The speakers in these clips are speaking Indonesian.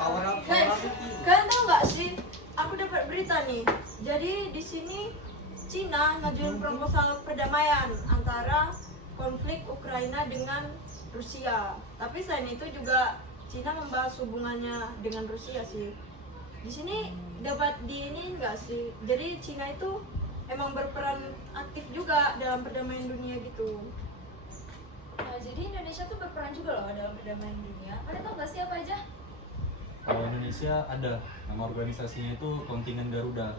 Kalian tahu nggak sih? Aku dapat berita nih. Jadi di sini Cina ngajuin proposal perdamaian antara konflik Ukraina dengan Rusia. Tapi selain itu juga Cina membahas hubungannya dengan Rusia sih. Di sini dapat di ini enggak sih? Jadi Cina itu emang berperan aktif juga dalam perdamaian dunia gitu. Nah, jadi Indonesia tuh berperan juga loh dalam perdamaian dunia. Kalian tahu nggak sih apa aja? Kalau Indonesia ada nama organisasinya itu Kontingen Garuda.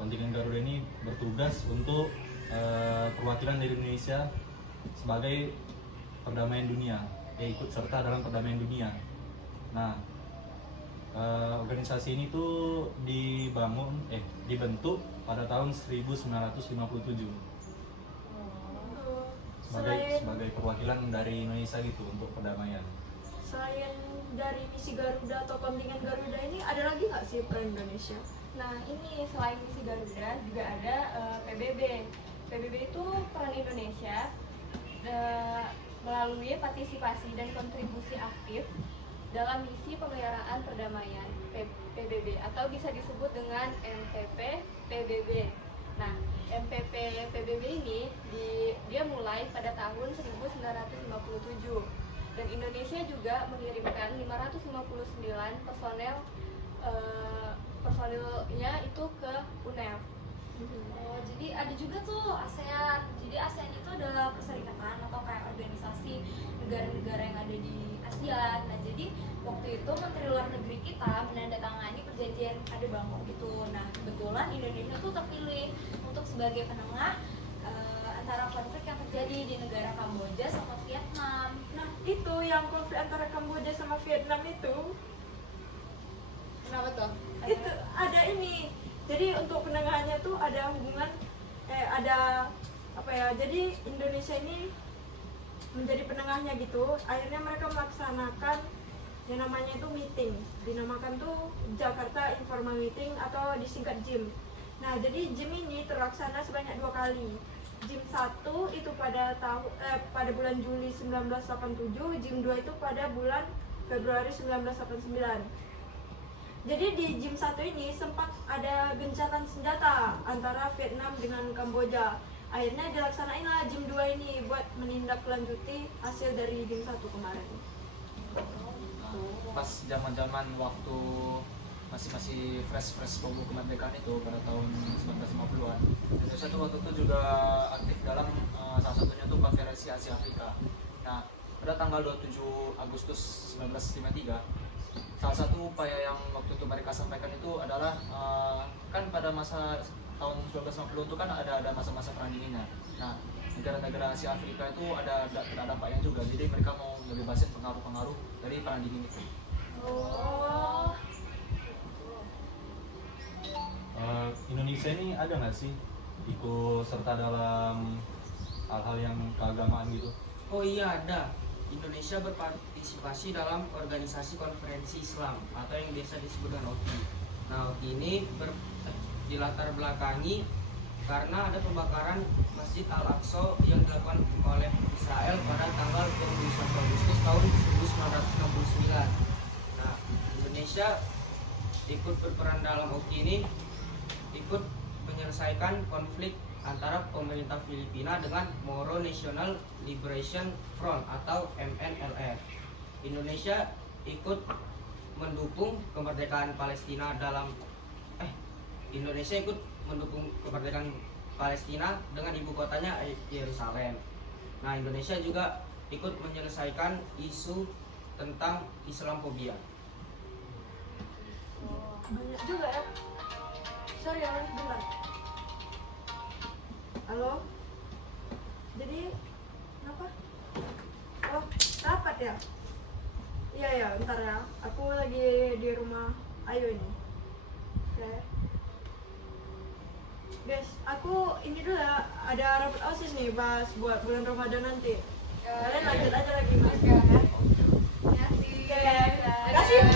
Kontingen Garuda ini bertugas untuk perwakilan dari Indonesia sebagai perdamaian dunia, ikut serta dalam perdamaian dunia. Nah, organisasi ini tuh dibentuk pada tahun 1957 sebagai perwakilan dari Indonesia gitu untuk perdamaian. Selain dari misi Garuda atau kontingen Garuda ini ada lagi nggak sih peran Indonesia? Nah, ini selain misi Garuda juga ada PBB. PBB itu peran Indonesia melalui partisipasi dan kontribusi aktif dalam misi pemeliharaan perdamaian PBB atau bisa disebut dengan MPP PBB. Nah, MPP PBB ini dia mulai pada tahun 1957 dan Indonesia juga mengirimkan 559 personilnya itu ke UNEF. Oh, jadi ada juga tuh ASEAN. Jadi ASEAN itu adalah perserikatan atau kayak organisasi negara-negara yang ada di ASEAN. Nah, jadi waktu itu Menteri Luar Negeri kita menandatangani perjanjian Ade Bangkok gitu. Nah, kebetulan Indonesia tuh terpilih untuk sebagai penengah antara konflik yang terjadi di negara Kamboja sama Vietnam. Nah, itu yang konflik antara Kamboja sama Vietnam itu. Kenapa tuh? Itu ada ini. Jadi untuk penengahannya tuh ada hubungan ada apa ya? Jadi Indonesia ini menjadi penengahnya gitu. Akhirnya mereka melaksanakan yang namanya itu meeting. Dinamakan tuh Jakarta Informal Meeting atau disingkat JIM. Nah, jadi JIM ini terlaksana sebanyak 2 kali. JIM 1 itu pada bulan Juli 1987, JIM 2 itu pada bulan Februari 1989. Jadi di JIM 1 ini sempat ada gencatan senjata antara Vietnam dengan Kamboja. Akhirnya dilaksanainlah JIM 2 ini buat menindaklanjuti hasil dari JIM 1 kemarin. Pas zaman-zaman waktu masih fresh bom kemerdekaan itu pada tahun 1950-an, Indonesia tuh waktu itu juga aktif dalam salah satunya tuh Konferensi Asia Afrika. Nah, pada tanggal 27 Agustus 1953, salah satu upaya yang waktu itu mereka sampaikan itu adalah kan pada masa tahun 1950 itu kan ada masa-masa perang dinginnya. Nah, negara-negara Asia Afrika itu ada dampaknya juga, jadi mereka mau ngebebasin pengaruh-pengaruh dari perang dingin itu. Oh. Indonesia ini ada nggak sih ikut serta dalam hal-hal yang keagamaan gitu? Oh iya, ada. Indonesia berpartisipasi dalam organisasi konferensi Islam atau yang biasa disebut dengan OKI. Nah, OKI ini dilatar belakangi karena ada pembakaran Masjid Al-Aqsa yang dilakukan oleh Israel pada tanggal 21 Agustus tahun 1969. Nah, Indonesia ikut berperan dalam OKI ini, ikut menyelesaikan konflik antara pemerintah Filipina dengan Moro National Liberation Front atau MNLF. Indonesia ikut mendukung kemerdekaan Palestina Indonesia ikut mendukung kemerdekaan Palestina dengan ibu kotanya Yerusalem. Nah, Indonesia juga ikut menyelesaikan isu tentang Islamofobia. Banyak juga ya. Sorry ya, sebentar. Halo? Jadi, kenapa? Oh, rapat ya? Iya, bentar ya. Aku lagi di rumah Ayu ini. Oke. Guys, aku ini dulu ya. Ada rapat OSIS nih pas buat bulan Ramadan nanti. Kalian lanjut aja lagi, Mas. Hati-hati. Oke. Terima kasih.